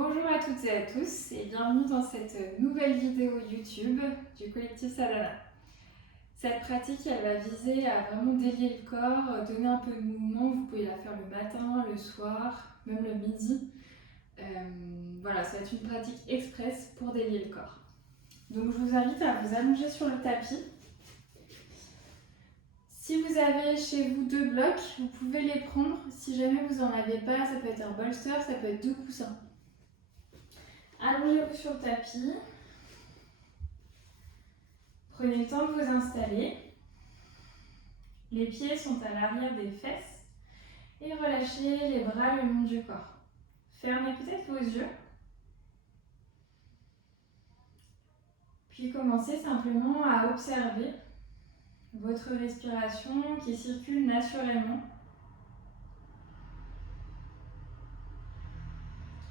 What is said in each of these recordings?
Bonjour à toutes et à tous et bienvenue dans cette nouvelle vidéo YouTube du collectif Sadhana. Cette pratique, elle va viser à vraiment délier le corps, donner un peu de mouvement. Vous pouvez la faire le matin, le soir, même le midi. Voilà, ça va être une pratique express pour délier le corps. Donc je vous invite à vous allonger sur le tapis. Si vous avez chez vous 2 blocs, vous pouvez les prendre. Si jamais vous n'en avez pas, ça peut être un bolster, ça peut être 2 coussins. Allongez-vous sur le tapis. Prenez le temps de vous installer. Les pieds sont à l'arrière des fesses et relâchez les bras le long du corps. Fermez peut-être vos yeux. Puis commencez simplement à observer votre respiration qui circule naturellement.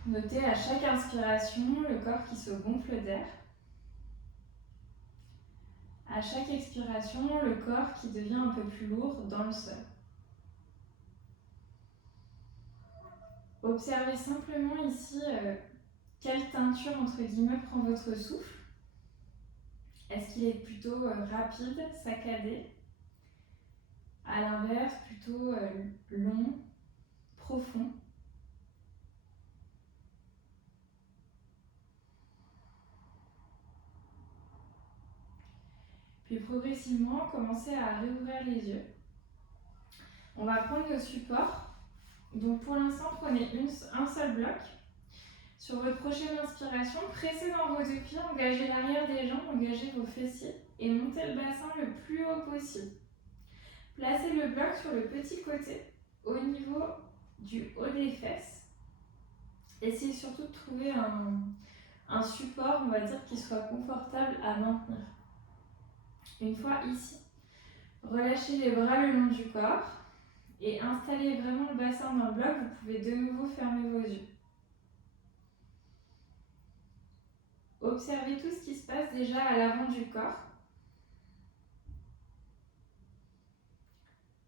Notez à chaque inspiration le corps qui se gonfle d'air. À chaque expiration, le corps qui devient un peu plus lourd dans le sol. Observez simplement ici quelle teinture entre guillemets prend votre souffle. Est-ce qu'il est plutôt rapide, saccadé? À l'inverse, plutôt long, profond. Puis progressivement, commencez à réouvrir les yeux. On va prendre nos supports. Donc pour l'instant, prenez un seul bloc. Sur votre prochaine inspiration, pressez dans vos 2 pieds, engagez l'arrière des jambes, engagez vos fessiers et montez le bassin le plus haut possible. Placez le bloc sur le petit côté, au niveau du haut des fesses. Essayez surtout de trouver un support, on va dire, qui soit confortable à maintenir. Une fois ici, relâchez les bras le long du corps et installez vraiment le bassin dans le bloc. Vous pouvez de nouveau fermer vos yeux. Observez tout ce qui se passe déjà à l'avant du corps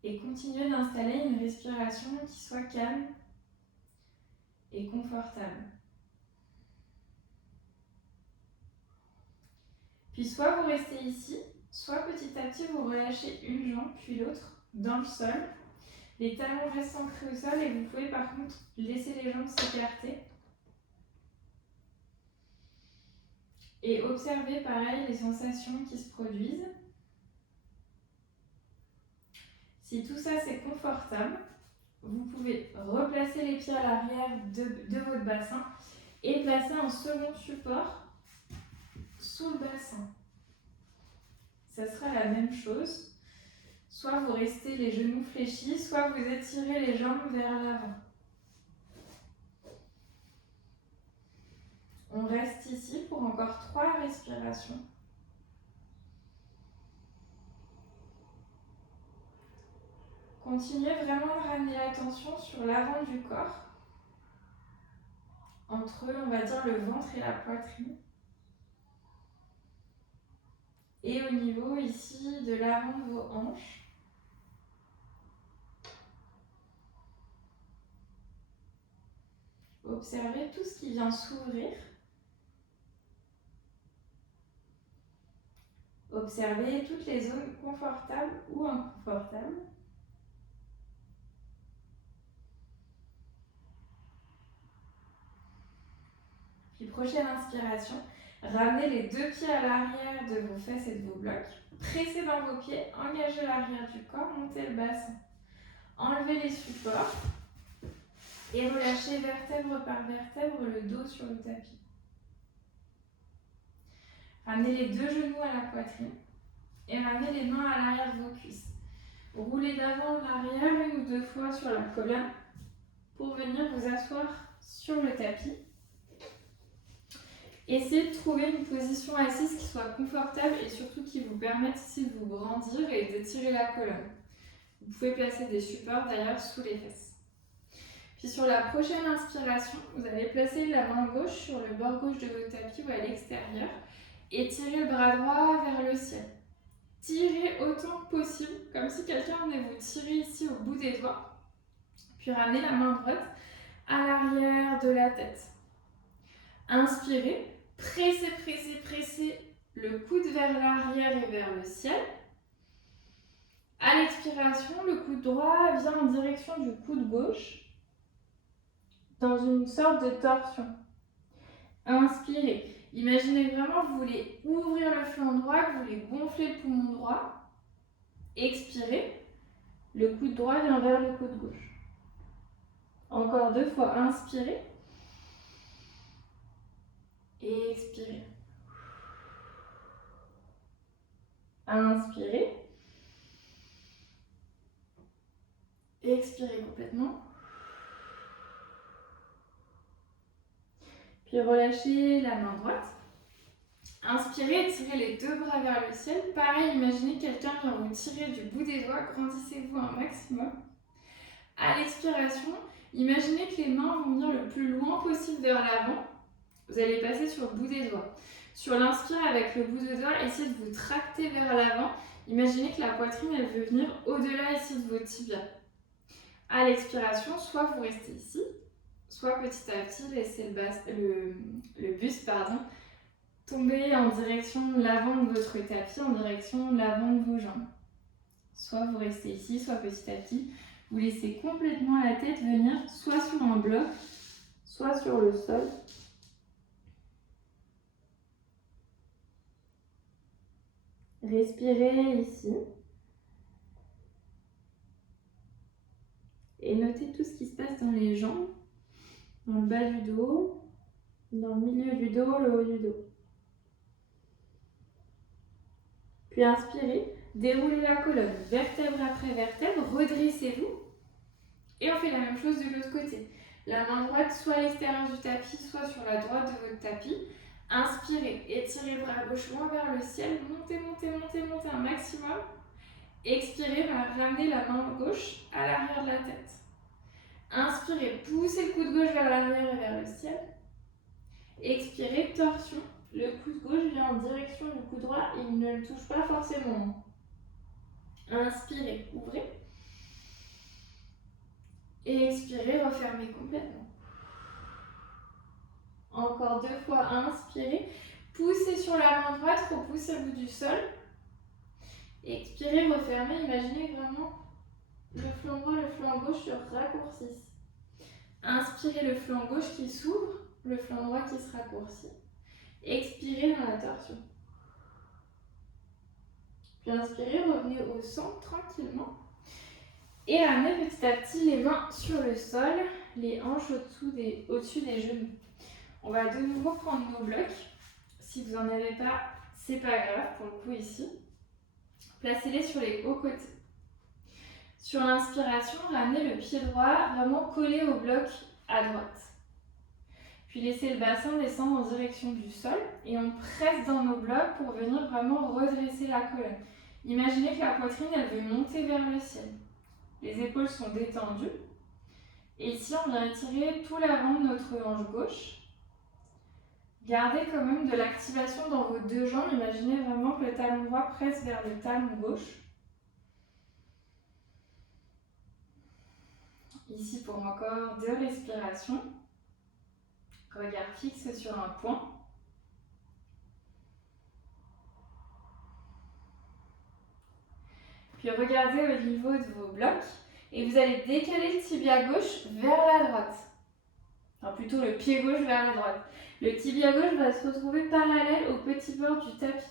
et continuez d'installer une respiration qui soit calme et confortable. Puis soit vous restez ici, soit petit à petit vous relâchez une jambe puis l'autre dans le sol. Les talons restent ancrés au sol et vous pouvez par contre laisser les jambes s'écarter. Et observez pareil les sensations qui se produisent. Si tout ça c'est confortable, vous pouvez replacer les pieds à l'arrière de votre bassin et placer un second support sous le bassin. Ça sera la même chose. Soit vous restez les genoux fléchis, soit vous étirez les jambes vers l'avant. On reste ici pour encore 3 respirations. Continuez vraiment de ramener l'attention sur l'avant du corps, entre, on va dire, le ventre et la poitrine. Et au niveau ici de l'avant de vos hanches. Observez tout ce qui vient s'ouvrir. Observez toutes les zones confortables ou inconfortables. Puis prochaine inspiration, ramenez les 2 pieds à l'arrière de vos fesses et de vos blocs. Pressez dans vos pieds, engagez l'arrière du corps, montez le bassin. Enlevez les supports et relâchez vertèbre par vertèbre le dos sur le tapis. Ramenez les 2 genoux à la poitrine et ramenez les mains à l'arrière de vos cuisses. Roulez d'avant en arrière 1 ou 2 fois sur la colonne pour venir vous asseoir sur le tapis. Essayez de trouver une position assise qui soit confortable et surtout qui vous permette ici de vous grandir et d'étirer la colonne. Vous pouvez placer des supports d'ailleurs sous les fesses. Puis sur la prochaine inspiration, vous allez placer la main gauche sur le bord gauche de votre tapis ou à l'extérieur et tirer le bras droit vers le ciel. Tirez autant que possible, comme si quelqu'un venait vous tirer ici au bout des doigts. Puis ramenez la main droite à l'arrière de la tête. Inspirez, pressez, pressez, pressez le coude vers l'arrière et vers le ciel. À l'expiration, le coude droit vient en direction du coude gauche dans une sorte de torsion. Inspirez. Imaginez vraiment que vous voulez ouvrir le flanc droit, que vous voulez gonfler le poumon droit. Expirez. Le coude droit vient vers le coude gauche. Encore 2 fois. Inspirez. Et expirez. Inspirez. Expirez complètement. Puis relâchez la main droite. Inspirez, tirez les 2 bras vers le ciel. Pareil, imaginez que quelqu'un vient vous tirer du bout des doigts. Grandissez-vous un maximum. À l'expiration, imaginez que les mains vont venir le plus loin possible vers l'avant. Vous allez passer sur le bout des doigts. Sur l'inspire, avec le bout de doigt, essayez de vous tracter vers l'avant. Imaginez que la poitrine, elle veut venir au-delà ici de vos tibias. À l'expiration, soit vous restez ici, soit petit à petit, laissez le buste tomber en direction de l'avant de votre tapis, en direction de l'avant de vos jambes. Soit vous restez ici, soit petit à petit, vous laissez complètement la tête venir soit sur un bloc, soit sur le sol. Respirez ici. Et notez tout ce qui se passe dans les jambes, dans le bas du dos, dans le milieu du dos, le haut du dos. Puis inspirez, déroulez la colonne, vertèbre après vertèbre, redressez-vous. Et on fait la même chose de l'autre côté. La main droite soit à l'extérieur du tapis, soit sur la droite de votre tapis. Inspirez, étirez le bras gauche loin vers le ciel, montez, montez, montez, montez un maximum. Expirez, ramenez la main gauche à l'arrière de la tête. Inspirez, poussez le coude gauche vers l'arrière et vers le ciel. Expirez, torsion. Le coude gauche vient en direction du coude droit et il ne le touche pas forcément. Inspirez, ouvrez. Et expirez, refermez complètement. Encore 2 fois, inspirez. Poussez sur la main droite, repoussez au bout du sol. Expirez, refermez. Imaginez vraiment le flanc droit, le flanc gauche se raccourcissent. Inspirez, le flanc gauche qui s'ouvre, le flanc droit qui se raccourcit. Expirez dans la torsion. Puis inspirez, revenez au centre tranquillement. Et ramenez petit à petit les mains sur le sol, les hanches au-dessus des genoux. On va de nouveau prendre nos blocs. Si vous n'en avez pas, c'est pas grave pour le coup ici. Placez-les sur les hauts côtés. Sur l'inspiration, ramenez le pied droit vraiment collé au bloc à droite. Puis laissez le bassin descendre en direction du sol et on presse dans nos blocs pour venir vraiment redresser la colonne. Imaginez que la poitrine, elle veut monter vers le ciel. Les épaules sont détendues. Et ici, on vient étirer tout l'avant de notre hanche gauche. Gardez quand même de l'activation dans vos 2 jambes. Imaginez vraiment que le talon droit presse vers le talon gauche. Ici, pour encore 2 respirations. Regard fixe sur un point. Puis regardez au niveau de vos blocs. Et vous allez décaler le tibia gauche vers la droite. Enfin, plutôt le pied gauche vers la droite. Le tibia gauche va se retrouver parallèle au petit bord du tapis.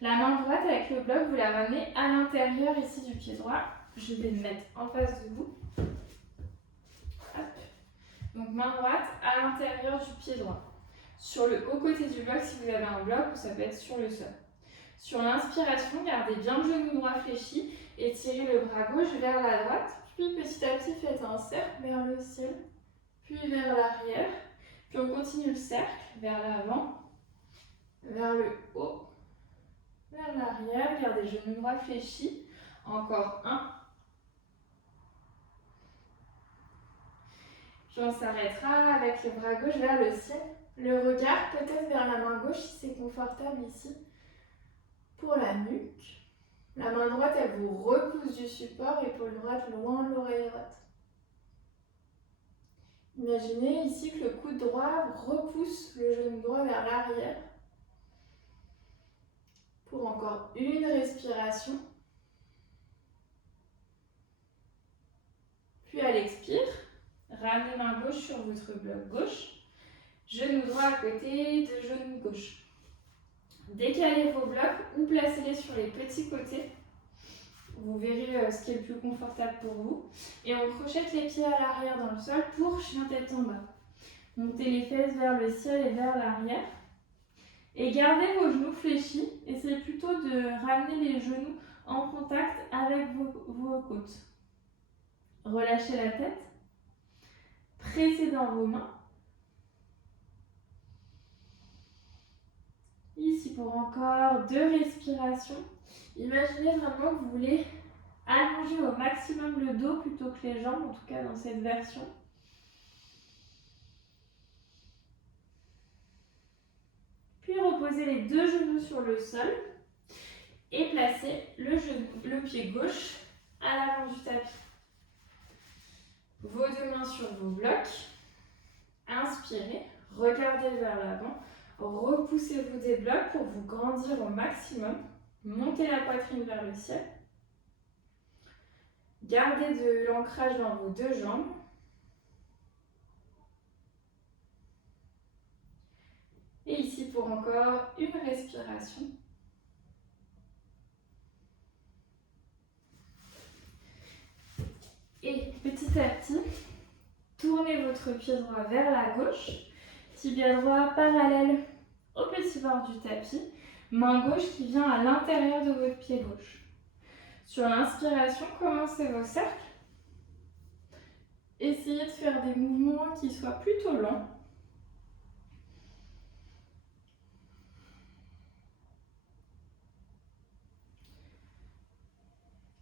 La main droite avec le bloc, vous la ramenez à l'intérieur ici du pied droit. Je vais le mettre en face de vous. Hop. Donc main droite à l'intérieur du pied droit. Sur le haut côté du bloc, si vous avez un bloc, ou ça peut être sur le sol. Sur l'inspiration, gardez bien le genou droit fléchi et tirez le bras gauche vers la droite. Puis petit à petit, faites un cercle vers le ciel, puis vers l'arrière. Puis on continue le cercle vers l'avant, vers le haut, vers l'arrière. Gardez le genou droit fléchi. Encore un. Puis on s'arrêtera avec le bras gauche vers le ciel. Le regard peut-être vers la main gauche si c'est confortable ici. Pour la nuque. La main droite, elle vous repousse du support, épaule droite loin de l'oreille droite. Imaginez ici que le coude droit repousse le genou droit vers l'arrière. Pour encore une respiration. Puis à l'expire, ramenez main gauche sur votre bloc gauche. Genou droit à côté de genou gauche. Décalez vos blocs ou placez-les sur les petits côtés. Vous verrez ce qui est le plus confortable pour vous. Et on crochette les pieds à l'arrière dans le sol pour chien tête en bas. Montez les fesses vers le ciel et vers l'arrière. Et gardez vos genoux fléchis. Essayez plutôt de ramener les genoux en contact avec vos côtes. Relâchez la tête. Pressez dans vos mains. Ici pour encore 2 respirations. Imaginez vraiment que vous voulez allonger au maximum le dos plutôt que les jambes, en tout cas dans cette version. Puis reposez les 2 genoux sur le sol et placez le pied gauche à l'avant du tapis. Vos 2 mains sur vos blocs. Inspirez, regardez vers l'avant. Repoussez-vous des blocs pour vous grandir au maximum. Montez la poitrine vers le ciel. Gardez de l'ancrage dans vos 2 jambes. Et ici pour encore une respiration. Et petit à petit, tournez votre pied droit vers la gauche. Tibia droit parallèle au petit bord du tapis. Main gauche qui vient à l'intérieur de votre pied gauche. Sur l'inspiration, commencez vos cercles. Essayez de faire des mouvements qui soient plutôt lents.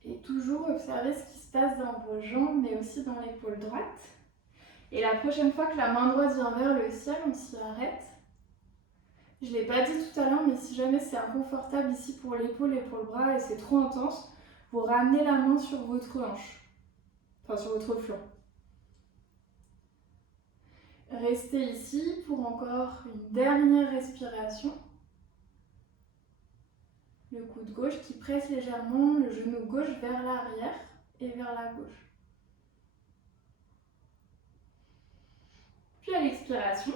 Et toujours observez ce qui se passe dans vos jambes, mais aussi dans l'épaule droite. Et la prochaine fois que la main droite vient vers le ciel, on s'y arrête. Je ne l'ai pas dit tout à l'heure, mais si jamais c'est inconfortable ici pour l'épaule et pour le bras et c'est trop intense, vous ramenez la main sur votre hanche, enfin sur votre flanc. Restez ici pour encore une dernière respiration. Le coude gauche qui presse légèrement le genou gauche vers l'arrière et vers la gauche. Puis à l'expiration,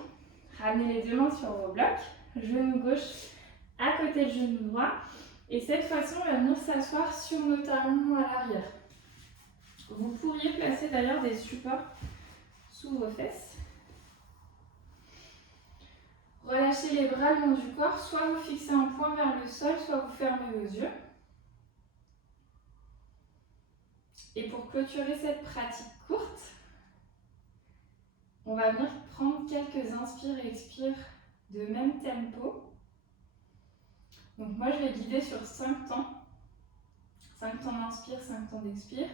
ramenez les 2 mains sur vos blocs, genou gauche à côté de genou droit. Et cette fois-ci, on va venir s'asseoir sur nos talons à l'arrière. Vous pourriez placer d'ailleurs des supports sous vos fesses. Relâchez les bras le long du corps, soit vous fixez un point vers le sol, soit vous fermez vos yeux. Et pour clôturer cette pratique courte, on va venir prendre quelques inspires et expires de même tempo. Donc moi, je vais guider sur 5 temps. 5 temps d'inspire, 5 temps d'expire.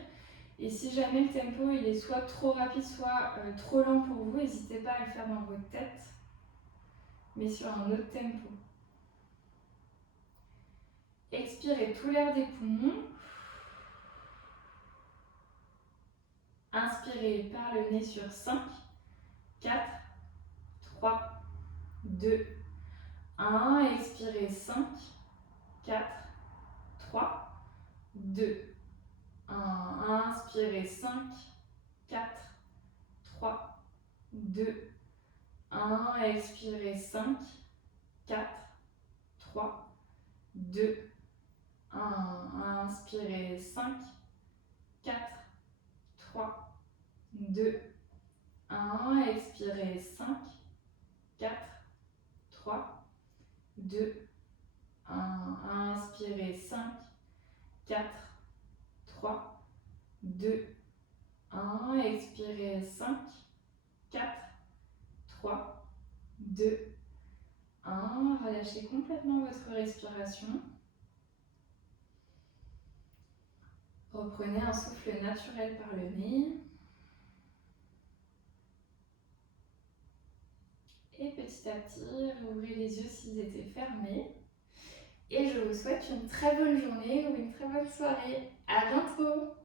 Et si jamais le tempo il est soit trop rapide, soit trop lent pour vous, n'hésitez pas à le faire dans votre tête, mais sur un autre tempo. Expirez tout l'air des poumons. Inspirez par le nez sur 5, 4, 3, 2, 1. Expirez 5, 4, 3, 2, 1. Inspirez 5, 4, 3, 2, 1. Expirez 5, 4, 3, 2, 1. Inspirez 5, 4, 3, 2, 1. Expirez 5, 4, 3, 2, 1. Inspirez 5, 4, 3, 2, 1. Expirez 5, 4, 3, 2, 1. Relâchez complètement votre respiration. Reprenez un souffle naturel par le nez. Et petit à petit, ouvrez les yeux s'ils étaient fermés. Et je vous souhaite une très bonne journée ou une très bonne soirée. À bientôt!